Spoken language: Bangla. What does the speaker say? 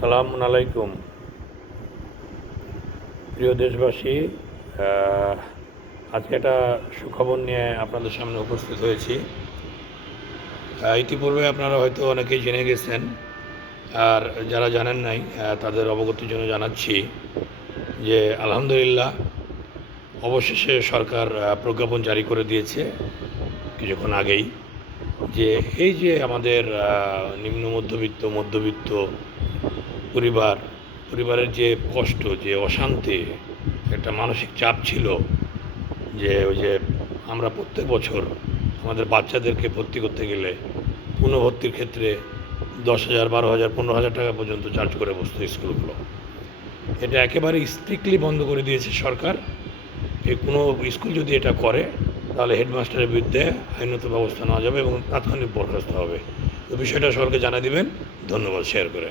আসসালামু আলাইকুম প্রিয় দেশবাসী। আজকে একটা সুখবর নিয়ে আপনাদের সামনে উপস্থিত হয়েছি। ইতিপূর্বে আপনারা হয়তো অনেকেই জেনে গেছেন, আর যারা জানেন নাই তাদের অবগতির জন্য জানাচ্ছি যে আলহামদুলিল্লাহ অবশেষে সরকার প্রজ্ঞাপন জারি করে দিয়েছে কিছুক্ষণ আগেই, যে এই যে আমাদের নিম্ন মধ্যবিত্ত পরিবারের যে কষ্ট, যে অশান্তি, একটা মানসিক চাপ ছিল, যে ওই যে আমরা প্রত্যেক বছর আমাদের বাচ্চাদেরকে ভর্তি করতে গেলে পুনঃভর্তির ক্ষেত্রে 10,000, 12,000, 15,000 টাকা পর্যন্ত চার্জ করে বসতো স্কুলগুলো। এটা একেবারে স্ট্রিক্টলি বন্ধ করে দিয়েছে সরকার। কোনো স্কুল যদি এটা করে তাহলে হেডমাস্টারের বিরুদ্ধে আইনত ব্যবস্থা নেওয়া যাবে এবং তাৎক্ষণিক বরখাস্ত হবে। তো বিষয়টা সরকারকে জানা দিবেন। ধন্যবাদ শেয়ার করে।